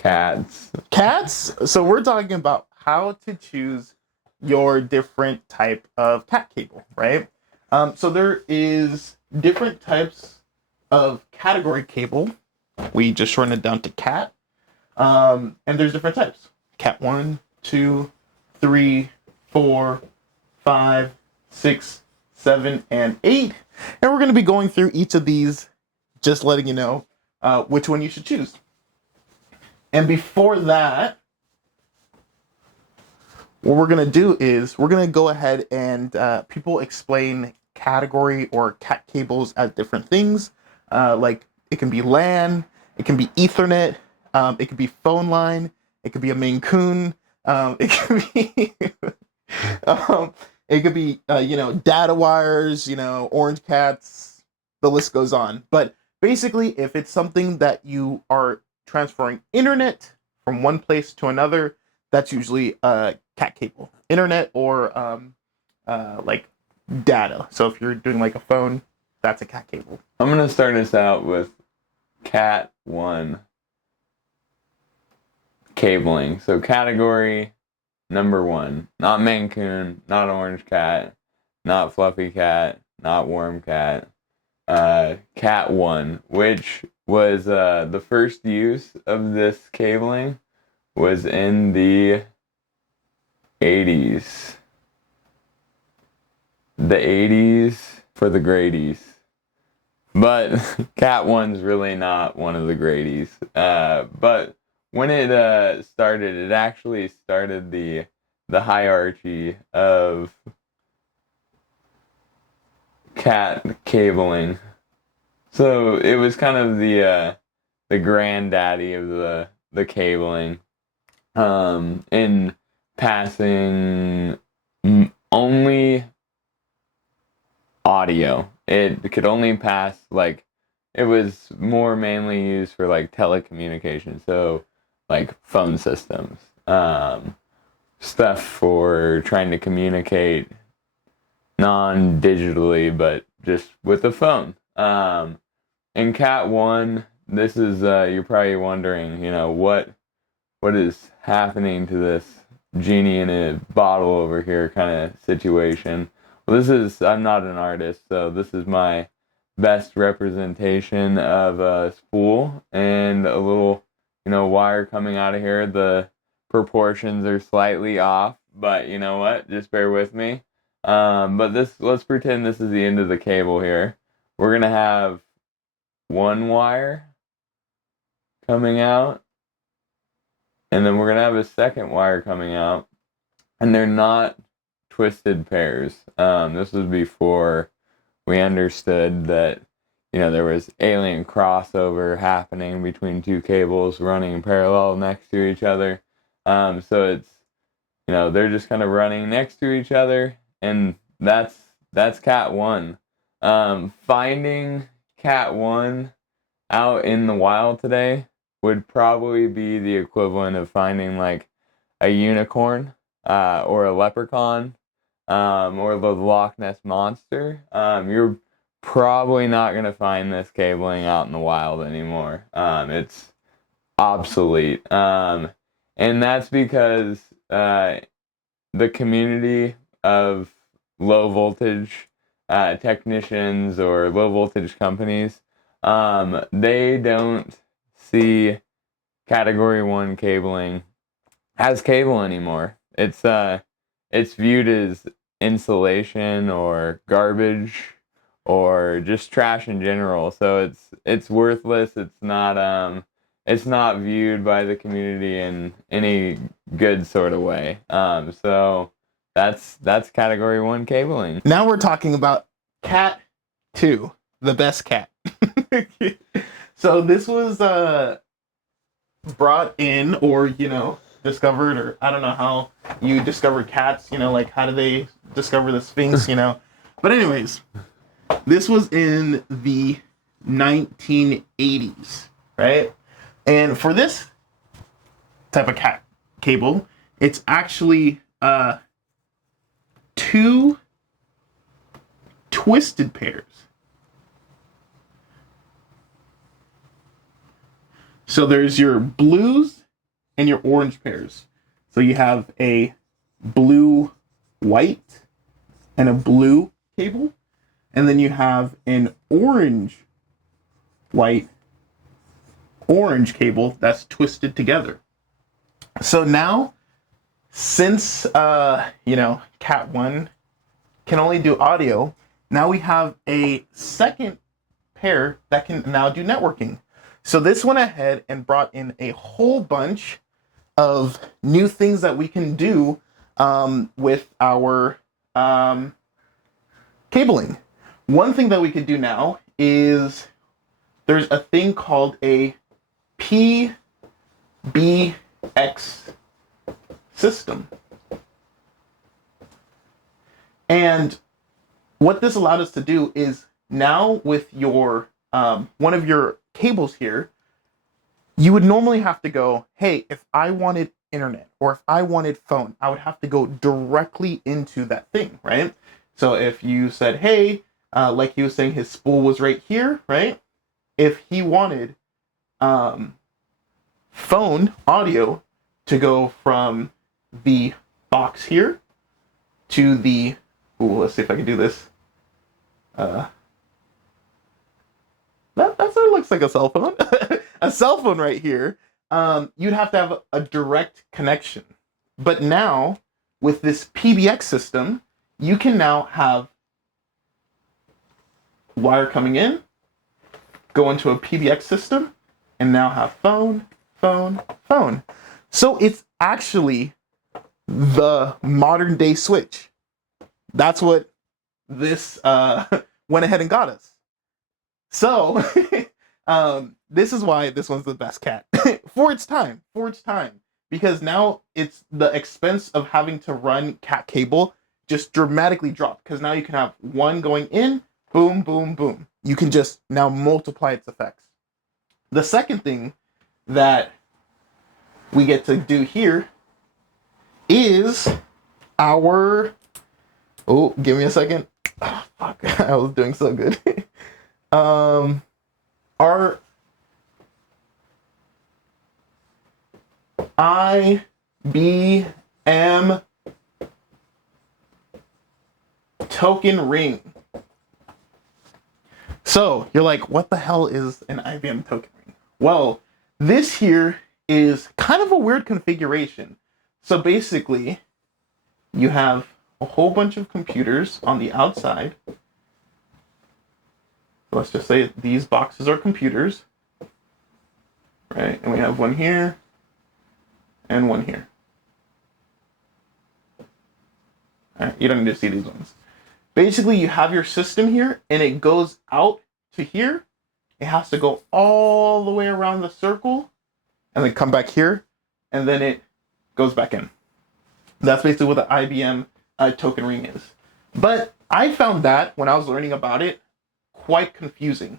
Cats. Cats. So we're talking about how to choose your different type of cat cable, right? So there is different types of category cable. We just shorten it down to cat. And there's different types. Cat 1, 2, 3, 4, 5, 6, 7, and 8. And we're going to be going through each of these, just letting you know which one you should choose. And before that, what we're going to do is we're going to go ahead and people explain category or cat cables as different things. Like it can be LAN, it can be Ethernet, it could be phone line, it could be a Maine Coon, it could be it could be data wires, orange cats, the list goes on. But basically, if it's something that you are transferring internet from one place to another, that's usually a cat cable, internet or like data. So if you're doing like a phone, that's a cat cable. I'm going to start us out with Cat 1 cabling. So category number 1. Not Maine Coon, not orange cat, not fluffy cat, not warm cat. Cat 1, which was the first use of this cabling was in the 80s. The 80s for the Grady's. But Cat 1's really not one of the Grady's. But when it started, it actually started the hierarchy of cat cabling. So it was kind of the granddaddy of the cabling. In passing only audio. It could only pass, like, it was more mainly used for like telecommunications, so like phone systems, stuff for trying to communicate non-digitally, but just with the phone. In Cat 1, this is you're probably wondering, what is happening to this genie in a bottle over here kind of situation. Well, I'm not an artist, so this is my best representation of a spool and a little, wire coming out of here. The proportions are slightly off, but you know what? Just bear with me. But let's pretend this is the end of the cable here. We're going to have one wire coming out, and then we're going to have a second wire coming out, and they're not twisted pairs. This was before we understood that, there was alien crossover happening between two cables running parallel next to each other. So it's, they're just kind of running next to each other, and that's Cat 1. Finding Cat 1 out in the wild today would probably be the equivalent of finding like a unicorn or a leprechaun or the Loch Ness Monster. You're probably not going to find this cabling out in the wild anymore. It's obsolete. And that's because the community of low voltage technicians or low voltage companies, they don't see Category 1 cabling as cable anymore. It's viewed as insulation or garbage or just trash in general. So it's worthless. It's not viewed by the community in any good sort of way. So that's Category 1 cabling. Now we're talking about Cat 2, the best cat. So this was brought in or, discovered, or I don't know how you discovered cats, like how do they discover the Sphinx, But anyways, this was in the 1980s, right? And for this type of cat cable, it's actually two twisted pairs. So there's your blues and your orange pairs. So you have a blue white and a blue cable, and then you have an orange white orange cable that's twisted together. So now, since Cat 1 can only do audio, now we have a second pair that can now do networking. So this went ahead and brought in a whole bunch of new things that we can do with our cabling. One thing that we could do now is there's a thing called a PBX system. And what this allowed us to do is now with your one of your cables here, you would normally have to go, hey, if I wanted internet or if I wanted phone, I would have to go directly into that thing, right? So if you said, hey, like he was saying, his spool was right here, right? If he wanted phone audio to go from the box here to the, let's see if I can do this. That sort of looks like a cell phone. A cell phone right here. You'd have to have a direct connection. But now, with this PBX system, you can now have wire coming in, go into a PBX system, and now have phone, phone, phone. So it's actually the modern day switch. That's what this went ahead and got us. So this is why this one's the best cat for its time, because now it's the expense of having to run cat cable just dramatically dropped, because now you can have one going in, boom, boom, boom. You can just now multiply its effects. The second thing that we get to do here is our, give me a second. Oh, fuck, I was doing so good. Our IBM token ring. So you're like, what the hell is an IBM token ring? Well, this here is kind of a weird configuration. So basically, you have a whole bunch of computers on the outside. Let's just say these boxes are computers, right? And we have one here and one here. All right, you don't need to see these ones. Basically, you have your system here, and it goes out to here. It has to go all the way around the circle, and then come back here, and then it goes back in. That's basically what the IBM token ring is. But I found that when I was learning about it, quite confusing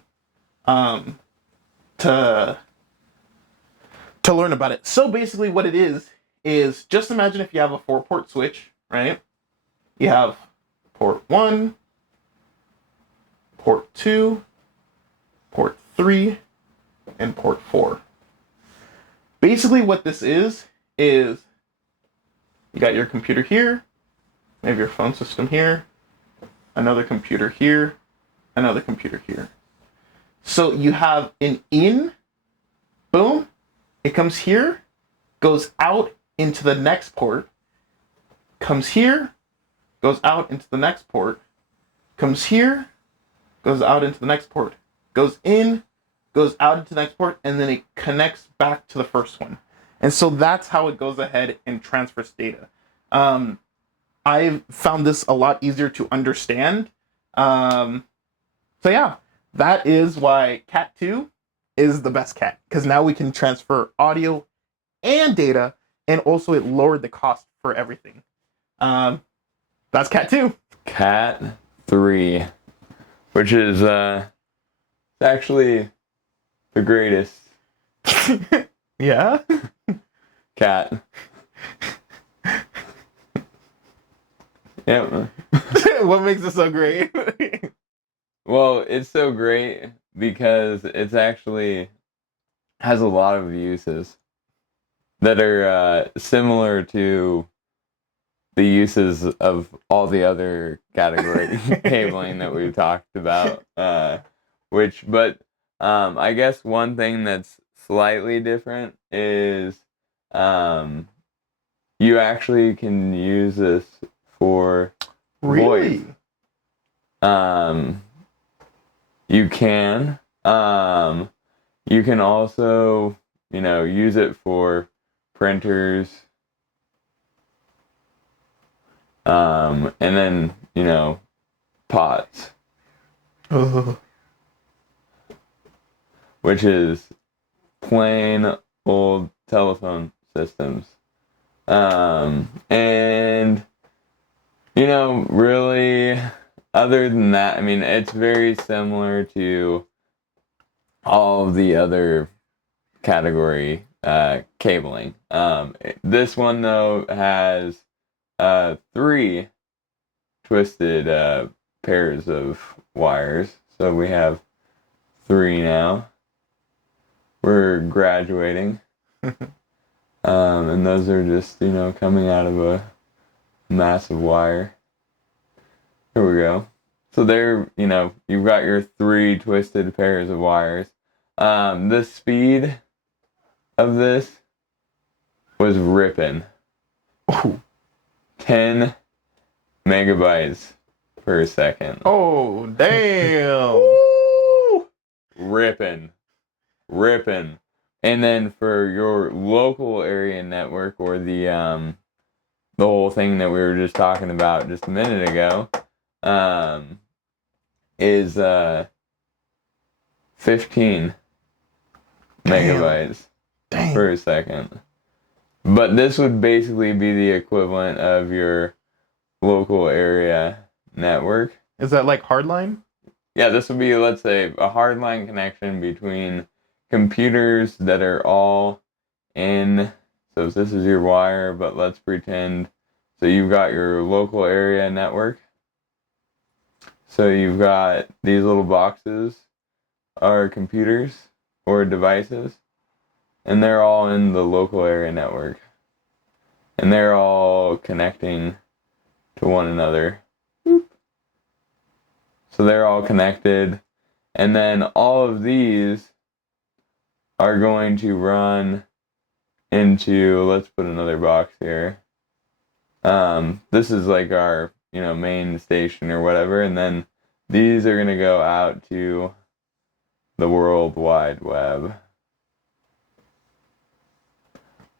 to learn about it. So basically what it is just imagine if you have a 4-port switch, right? You have port 1, port 2, port 3, and port 4. Basically what this is you got your computer here, maybe your phone system here, another computer here, another computer here. So you have an in, boom, it comes here, goes out into the next port, comes here, goes out into the next port, comes here, goes out into the next port, goes in, goes out into the next port, and then it connects back to the first one. And so that's how it goes ahead and transfers data. I've found this a lot easier to understand. So yeah, that is why Cat 2 is the best cat, because now we can transfer audio and data, and also it lowered the cost for everything. That's Cat 2. Cat 3, which is actually the greatest. Yeah? Cat. Yeah. What makes it so great? Well, it's so great because it's actually has a lot of uses. that are similar to the uses of all the other category cabling that we've talked about. I guess one thing that's slightly different is you actually can use this for Really? voice. You can. You can also, use it for printers. And then, POTS, Oh. which is plain old telephone systems. And, really, other than that, I mean, it's very similar to all of the other category cabling. This one, though, has 3 twisted pairs of wires. So we have 3 now. We're graduating. And those are just, coming out of a massive wire. Here we go. So there, you've got your 3 twisted pairs of wires. The speed of this was ripping. Ooh. 10 megabytes per second. Oh, damn. Woo! Ripping. And then for your local area network, or the whole thing that we were just talking about just a minute ago, is 15 megabytes per second. But this would basically be the equivalent of your local area network. Is that like hardline? Yeah, this would be, let's say, a hardline connection between computers that are all in. So if this is your wire, but let's pretend. So you've got your local area network. So you've got these little boxes are computers or devices. And they're all in the local area network. And they're all connecting to one another. So they're all connected. And then all of these are going to run into, let's put another box here. This is like our, main station or whatever. And then these are going to go out to the World Wide Web.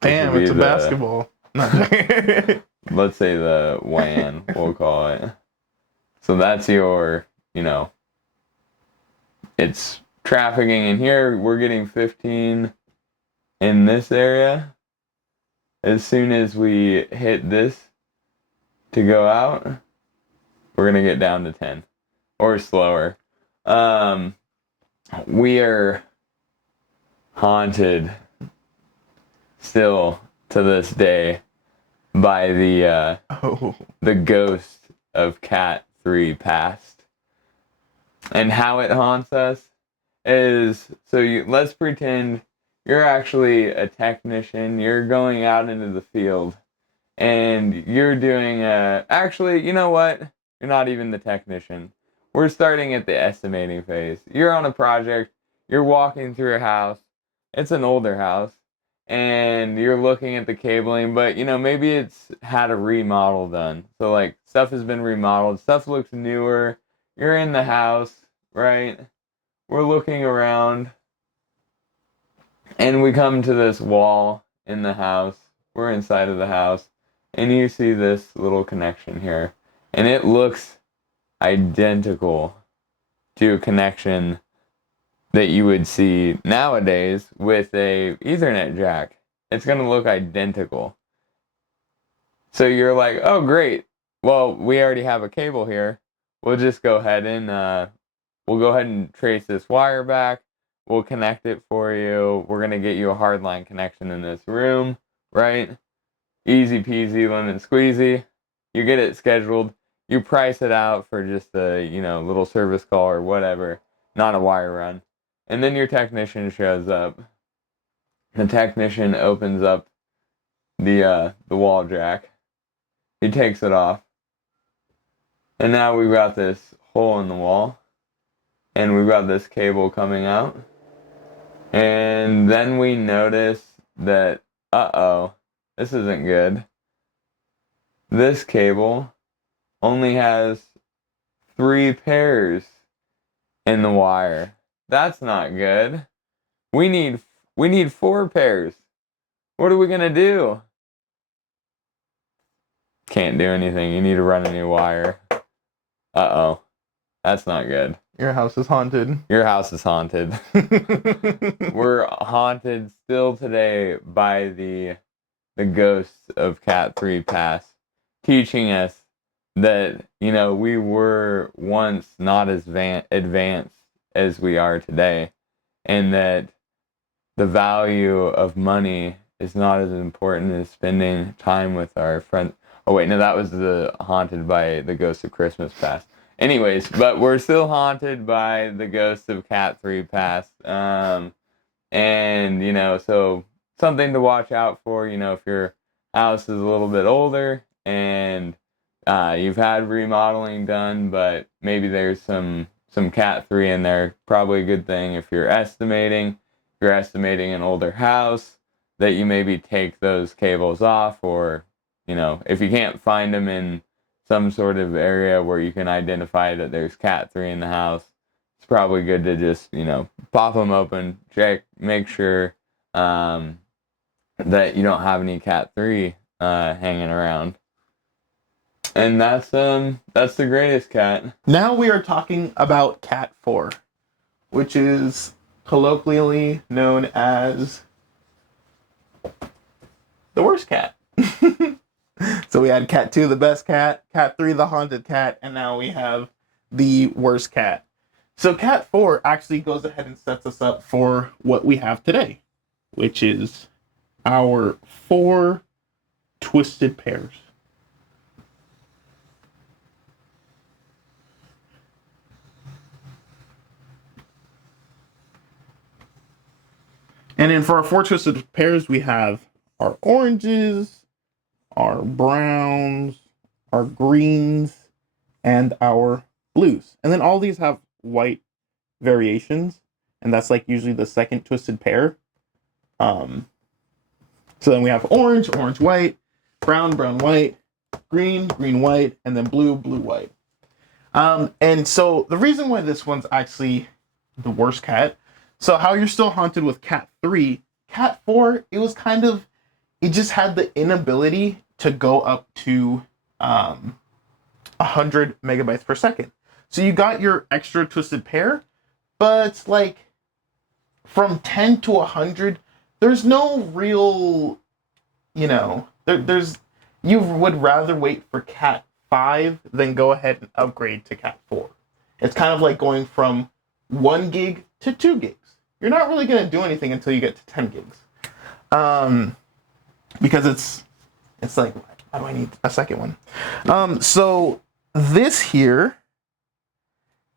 Damn, it's a basketball. Let's say the WAN, we'll call it. So that's your, it's trafficking in here. We're getting 15 in this area. As soon as we hit this to go out, we're going to get down to 10 or slower. We are haunted still to this day by the ghost of Cat 3 past. And how it haunts us is, let's pretend you're actually a technician. You're going out into the field and you're doing actually, you know what? You're not even the technician. We're starting at the estimating phase. You're on a project. You're walking through a house. It's an older house. And you're looking at the cabling, but maybe it's had a remodel done. So like stuff has been remodeled, stuff looks newer. You're in the house, right? We're looking around and we come to this wall in the house. We're inside of the house and you see this little connection here. And it looks identical to a connection that you would see nowadays with a Ethernet jack. It's going to look identical. So you're like, oh great, well we already have a cable here. We'll just go ahead and trace this wire back. We'll connect it for you. We're going to get you a hardline connection in this room, right? Easy peasy, lemon squeezy. You get it scheduled. You price it out for just a, little service call or whatever, not a wire run. And then your technician shows up. The technician opens up the wall jack. He takes it off. And now we've got this hole in the wall. And we've got this cable coming out. And then we notice that, uh-oh, this isn't good. This cable only has 3 pairs in the wire. That's not good. We need 4 pairs. What are we gonna do? Can't do anything. You need to run a new wire. Uh-oh. That's not good. Your house is haunted. Your house is haunted. We're haunted still today by the ghosts of Cat 3 Pass, teaching us that, we were once not as advanced as we are today, and that the value of money is not as important as spending time with our friends. Oh wait, no, that was the haunted by the ghost of Christmas Past. Anyways, but we're still haunted by the ghost of Cat 3 Pass. And, so something to watch out for, if your house is a little bit older and you've had remodeling done, but maybe there's some Cat 3 in there. Probably a good thing if you're estimating an older house, that you maybe take those cables off, or, if you can't find them in some sort of area where you can identify that there's Cat 3 in the house, it's probably good to just, pop them open, check, make sure that you don't have any Cat 3 hanging around. And that's the greatest cat. Now we are talking about Cat 4, which is colloquially known as the worst cat. So we had Cat 2, the best cat, Cat 3, the haunted cat, and now we have the worst cat. So Cat 4 actually goes ahead and sets us up for what we have today, which is our 4 twisted pairs. And then for our 4 twisted pairs, we have our oranges, our browns, our greens, and our blues. And then all these have white variations, and that's like usually the second twisted pair. So then we have orange, orange, white, brown, brown, white, green, green, white, and then blue, blue, white. And so the reason why this one's actually the worst cat, so how you're still haunted with Cat 3, Cat 4, it just had the inability to go up to 100 megabytes per second. So you got your extra twisted pair, but like from 10 to 100, there's no real, there's you would rather wait for Cat 5 than go ahead and upgrade to Cat 4. It's kind of like going from 1 gig to 2 gigs. You're not really going to do anything until you get to 10 gigs. Because it's like, why do I need a second one? So this here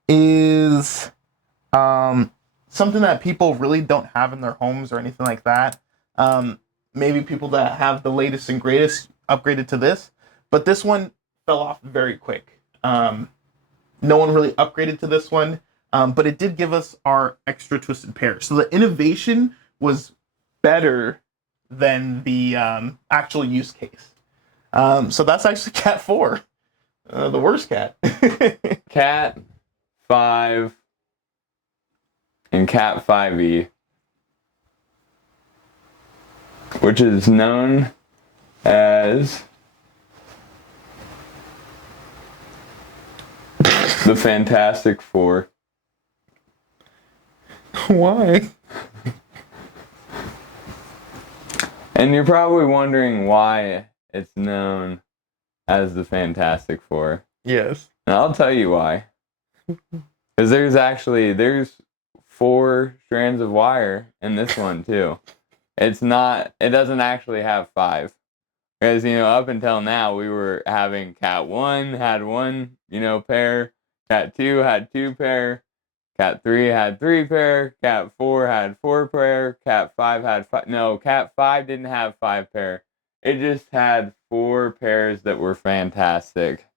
is something that people really don't have in their homes or anything like that. Maybe people that have the latest and greatest upgraded to this, but this one fell off very quick. No one really upgraded to this one, but it did give us our extra twisted pair. So the innovation was better than the actual use case. So that's actually Cat 4, the worst cat. Cat 5 and Cat 5e, which is known as the Fantastic Four. Why? And you're probably wondering why it's known as the Fantastic Four. Yes. And I'll tell you why. Because there's 4 strands of wire in this one too. It doesn't actually have 5. Because, up until now we were having Cat 1 had 1, pair. Cat 2 had 2 pair. Cat 3 had 3 pair. Cat 4 had 4 pair. Cat 5 had 5. No, Cat 5 didn't have 5 pair. it just had 4 pairs that were fantastic.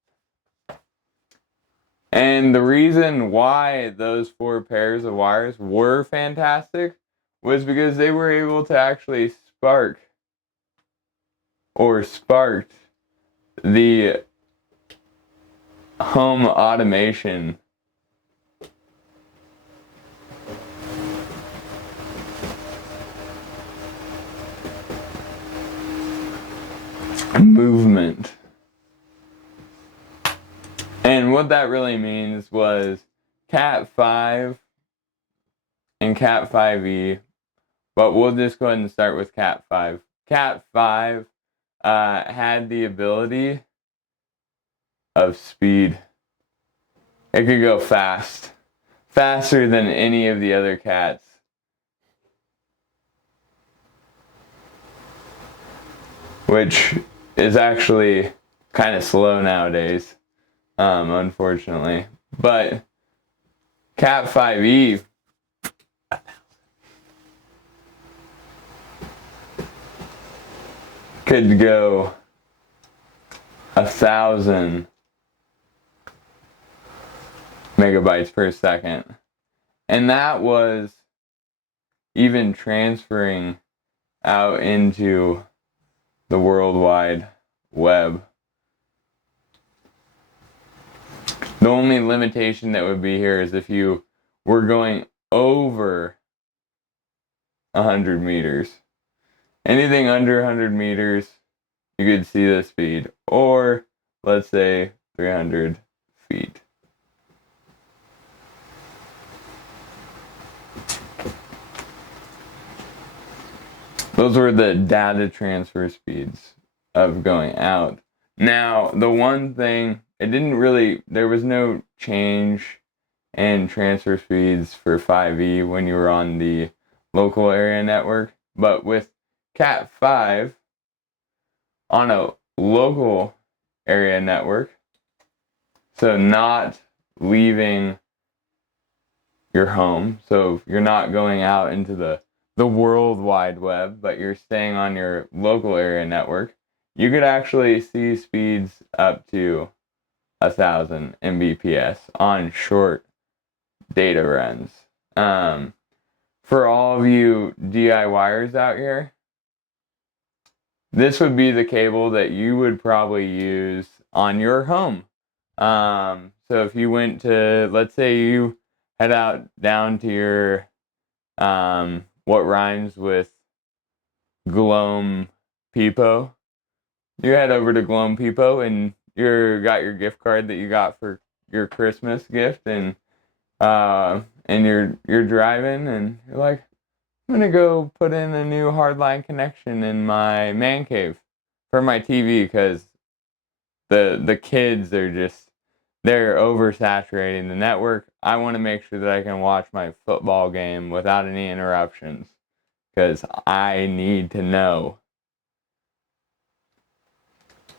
And the reason why those 4 pairs of wires were fantastic was because they were able to actually sparked the home automation movement. And what that really means was Cat 5 and Cat 5e, but we'll just go ahead and start with Cat 5. Cat 5 had the ability of speed. It could go fast, faster than any of the other cats. Which is actually kind of slow nowadays, unfortunately. But Cat 5e could go 1,000 megabytes per second. And that was even transferring out into the World Wide Web. The only limitation that would be here is if you were going over 100 meters. Anything under 100 meters, you could see the speed. Or, let's say, 300 feet. Those were the data transfer speeds of going out. Now, the one thing, there was no change in transfer speeds for 5e when you were on the local area network. But with Cat 5 on a local area network, so not leaving your home, so you're not going out into the World Wide Web, but you're staying on your local area network, you could actually see speeds up to 1,000 Mbps on short data runs. For all of you DIYers out here, this would be the cable that you would probably use on your home. So if you went to, let's say you head out down to your, what rhymes with Gloam Peepo. You head over to Gloam Peepo and got your gift card that you got for your Christmas gift, and you're driving and you're like, I'm gonna go put in a new hardline connection in my man cave for my TV because the kids they're oversaturating the network. I want to make sure that I can watch my football game without any interruptions because I need to know.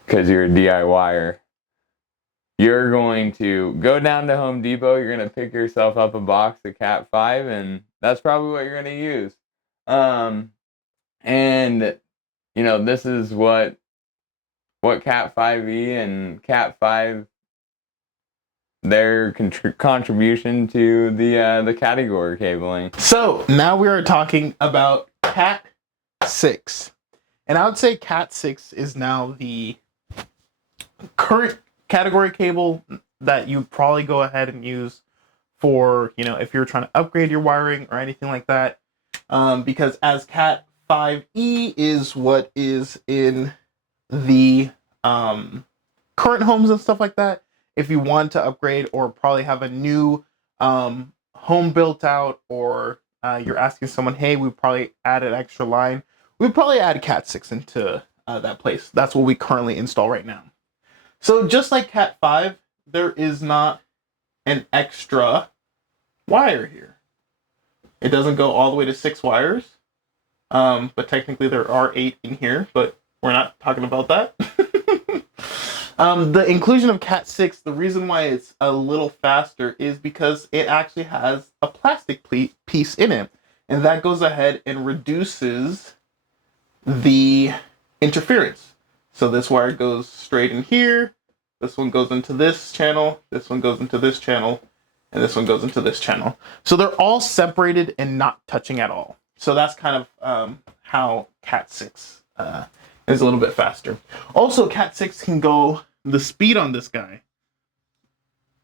Because you're a DIYer. You're going to go down to Home Depot, you're going to pick yourself up a box of Cat 5, and that's probably what you're going to use. And, this is what Cat 5e and Cat 5, their contribution to the category cabling. So now we are talking about Cat 6. And I would say Cat 6 is now the current category cable that you'd probably go ahead and use for, if you're trying to upgrade your wiring or anything like that. Because as Cat 5e is what is in the current homes and stuff like that, if you want to upgrade or probably have a new home built out, or you're asking someone, hey, we probably add an extra line, we'd probably add Cat 6 into that place. That's what we currently install right now. So just like Cat 5, there is not an extra wire here. It doesn't go all the way to 6 wires, but technically there are 8 in here, but we're not talking about that. The inclusion of Cat 6, the reason why it's a little faster is because it actually has a plastic piece in it. And that goes ahead and reduces the interference. So this wire goes straight in here. This one goes into this channel. This one goes into this channel. And this one goes into this channel. So they're all separated and not touching at all. So that's kind of how Cat 6 is a little bit faster. Also, Cat 6 can go, the speed on this guy,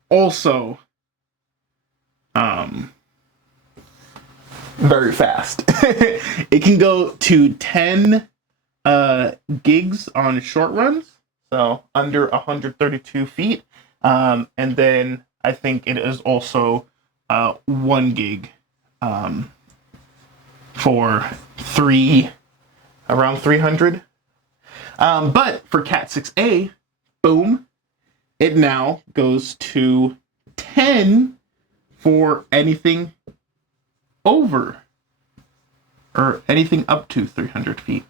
also very fast. It can go to 10 gigs on short runs, so under 132 feet. And then I think it is also 1 gig for around 300. But for Cat 6A, boom, it now goes to 10 for anything over or anything up to 300 feet.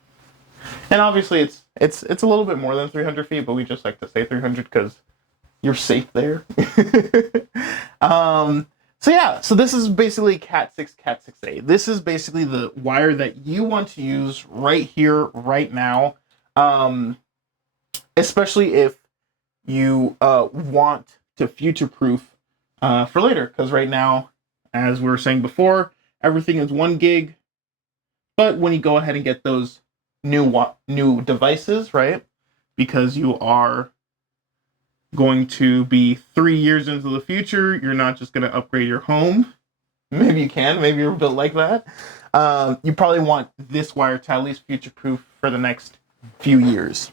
And obviously it's a little bit more than 300 feet, but we just like to say 300 because you're safe there. So yeah, so this is basically Cat 6, Cat 6A. This is basically the wire that you want to use right here, right now. Especially if you want to future-proof for later. Because right now, as we were saying before, everything is 1 gig. But when you go ahead and get those new devices, right? Because you are going to be 3 years into the future, you're not just going to upgrade your home. Maybe you can. Maybe you're built like that. You probably want this wire to at least future-proof for the next few years.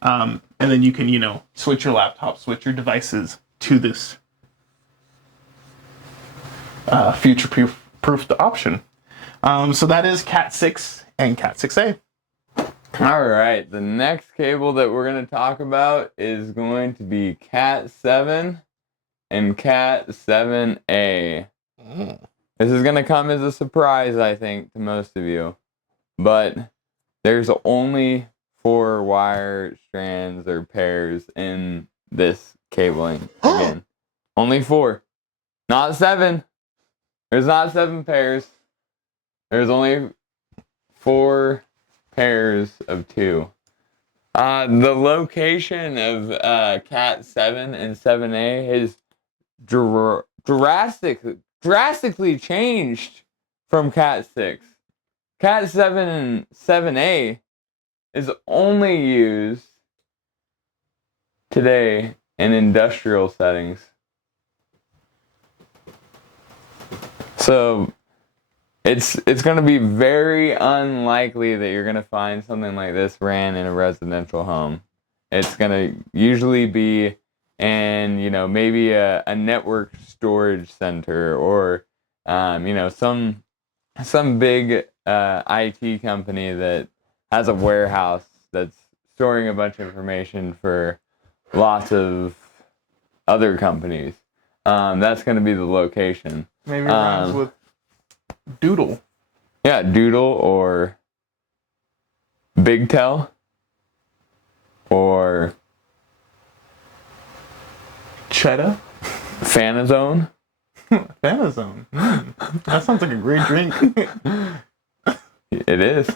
And then you can, switch your laptop, switch your devices to this future-proof option. So that is Cat 6 and Cat 6A. All right, the next cable that we're going to talk about is going to be Cat 7 and Cat 7A. This is going to come as a surprise, I think, to most of you. But there's only 4 wire strands or pairs in this cabling. Again, only 4. Not 7. There's not 7 pairs. There's only 4 pairs of 2. The location of Cat 7 and 7A is drastically changed from Cat 6. Cat 7 and 7A is only used today in industrial settings. So it's going to be very unlikely that you're going to find something like this ran in a residential home. It's going to usually be in, maybe a network storage center or, some big IT company that has a warehouse that's storing a bunch of information for lots of other companies. That's going to be the location. Maybe it rhymes with Doodle. Yeah, Doodle or Bigtel or Cheddar. Fanazone. Fanazone. That sounds like a great drink. It is.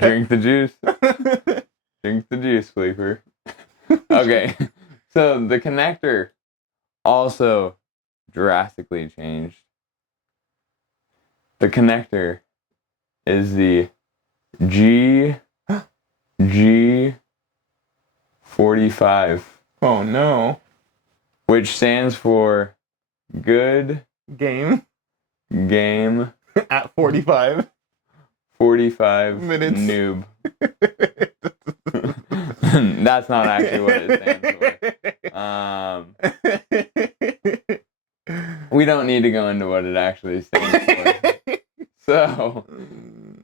Drink the juice. Drink the juice, Sleeper. Okay, so the connector also drastically changed. The connector is the GG45. Oh no. Which stands for Good Game at 45 minutes noob. That's not actually what it stands for. We don't need to go into what it actually stands for. So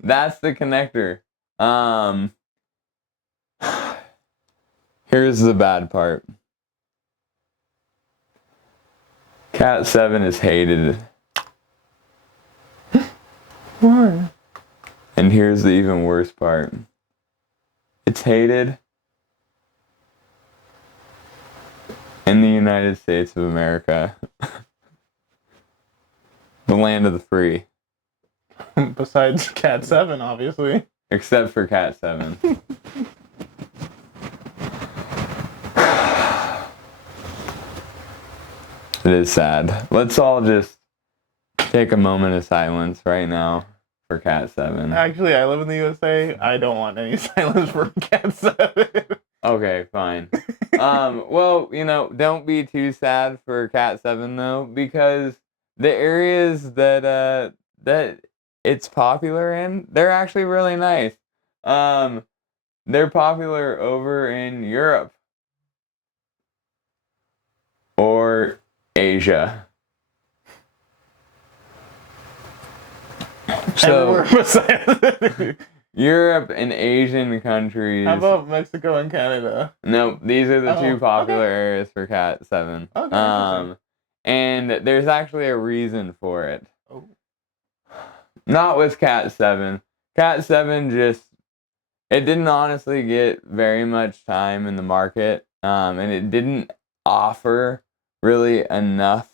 that's the connector. Here's the bad part. Cat 7 is hated. Why? And here's the even worse part. It's hated in the United States of America. The land of the free. Besides Cat 7, obviously. Except for Cat 7. It is sad. Let's all just take a moment of silence right now for Cat 7. Actually, I live in the USA. I don't want any silence for Cat 7. Okay, fine. Well, don't be too sad for Cat 7 though, because the areas that it's popular in, they're actually really nice. They're popular over in Europe or Asia. So Everywhere besides. Europe and Asian countries. How about Mexico and Canada? No, these are the two popular okay. areas for Cat 7. Okay, And there's actually a reason for it. Oh. Not with Cat 7. Cat 7 it didn't honestly get very much time in the market. And it didn't offer really enough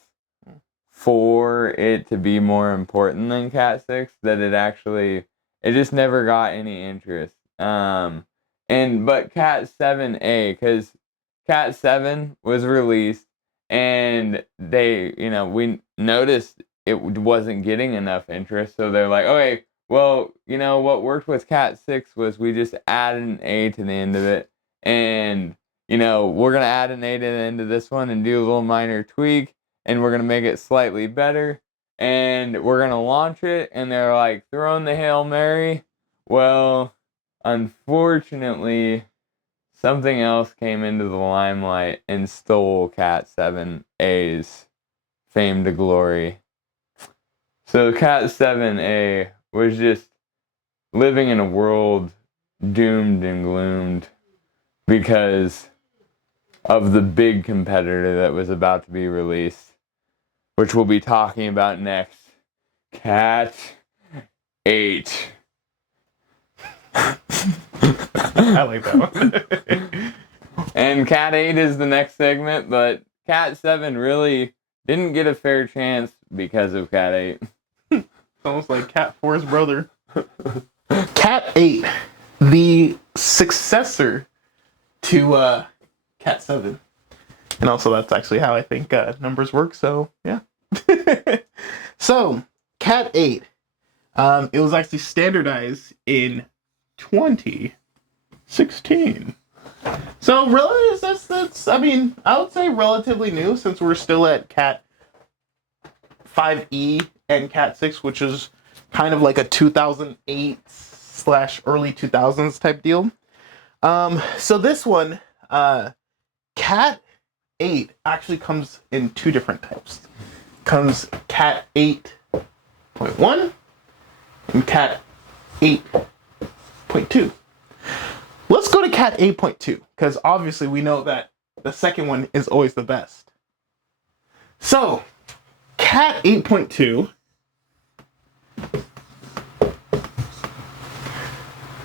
for it to be more important than Cat 6 that it just never got any interest. But Cat 7A, because Cat 7 was released and we noticed it wasn't getting enough interest, so they're like, okay, well, what worked with Cat 6 was we just added an A to the end of it, and we're gonna add an A to the end of this one and do a little minor tweak, and we're gonna make it slightly better, and we're gonna launch it. And they're like throwing the Hail Mary. Well, unfortunately, something else came into the limelight and stole Cat 7A's fame to glory. So Cat 7A was just living in a world doomed and gloomed because of the big competitor that was about to be released, which we'll be talking about next. Cat 8. I like that one. And Cat 8 is the next segment, but Cat 7 really didn't get a fair chance because of Cat 8. It's almost like Cat 4's brother. Cat 8, the successor to Cat 7. And also that's actually how I think numbers work, so yeah. So, Cat 8, it was actually standardized in 2016. So really, that's I would say relatively new, since we're still at Cat 5e and Cat 6, which is kind of like a 2008/early 2000s type deal. So this one, Cat 8 actually comes in two different types. Comes Cat 8.1 and Cat 8.2. Let's go to Cat 8.2, because obviously we know that the second one is always the best. So, Cat 8.2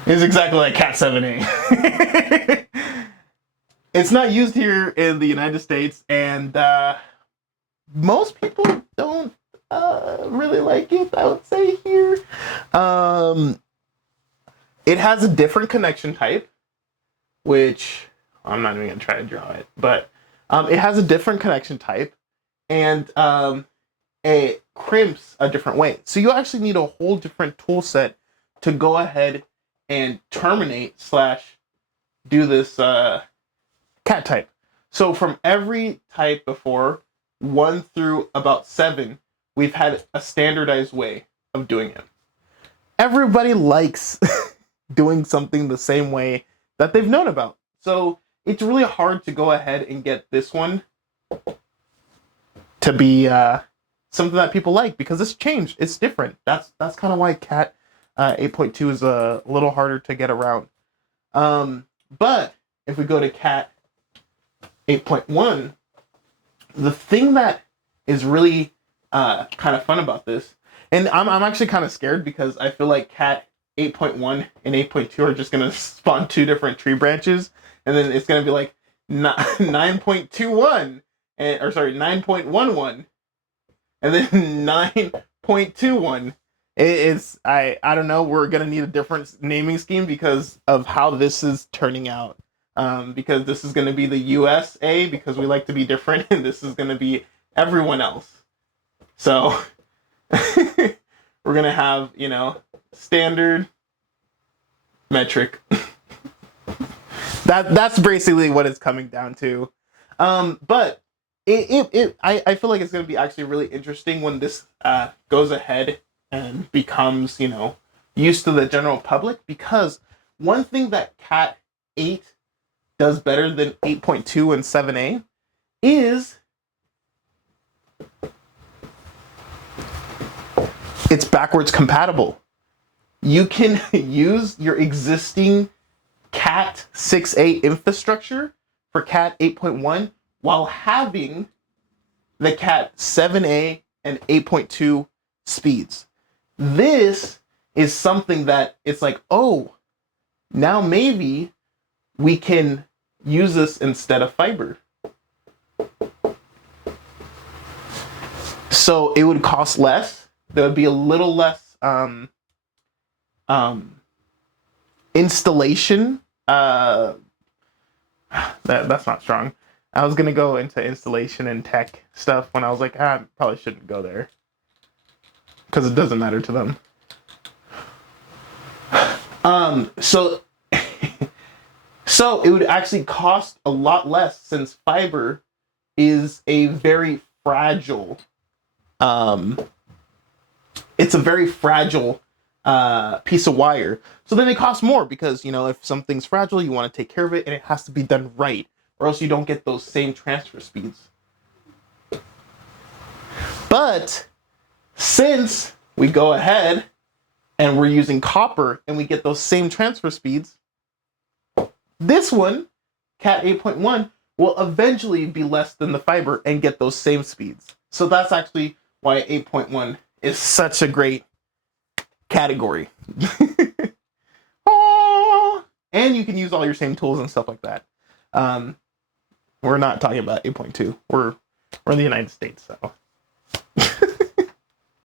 is exactly like Cat 7A. It's not used here in the United States, and most people don't really like it, I would say, here. It has a different connection type, which I'm not even going to try to draw it, but it has a different connection type, and it crimps a different way. So you actually need a whole different tool set to go ahead and terminate / do this cat type. So from every type before, 1 through about 7, we've had a standardized way of doing it. Everybody likes doing something the same way that they've known about. So it's really hard to go ahead and get this one to be something that people like, because it's changed. It's different. That's kind of why Cat 8.2 is a little harder to get around. But if we go to Cat 8.1, the thing that is really kind of fun about this, and I'm actually kind of scared, because I feel like Cat 8.1 and 8.2 are just going to spawn two different tree branches, and then it's going to be like 9.21, or sorry, 9.11, and then 9.21. It's I don't know. We're gonna need a different naming scheme because of how this is turning out. Because this is gonna be the USA, because we like to be different, and this is gonna be everyone else. So we're gonna have, standard, metric. That's basically what it's coming down to. But I feel like it's gonna be actually really interesting when this goes ahead and becomes, used to the general public, because one thing that Cat 8 does better than 8.2 and 7a is it's backwards compatible. You can use your existing Cat 6a infrastructure for Cat 8.1 while having the Cat 7a and 8.2 speeds. This is something that it's like, oh, now maybe we can use this instead of fiber. So it would cost less. There would be a little less installation. That's not strong. I was gonna go into installation and tech stuff when I was like, I probably shouldn't go there because it doesn't matter to them. So it would actually cost a lot less, since fiber is a very fragile. It's a very fragile piece of wire. So then it costs more because, if something's fragile, you want to take care of it, and it has to be done right, or else you don't get those same transfer speeds. But since we go ahead and we're using copper and we get those same transfer speeds, this one, Cat 8.1, will eventually be less than the fiber and get those same speeds. So that's actually why 8.1 is such a great category. Oh, and you can use all your same tools and stuff like that. We're not talking about 8.2. We're in the United States, so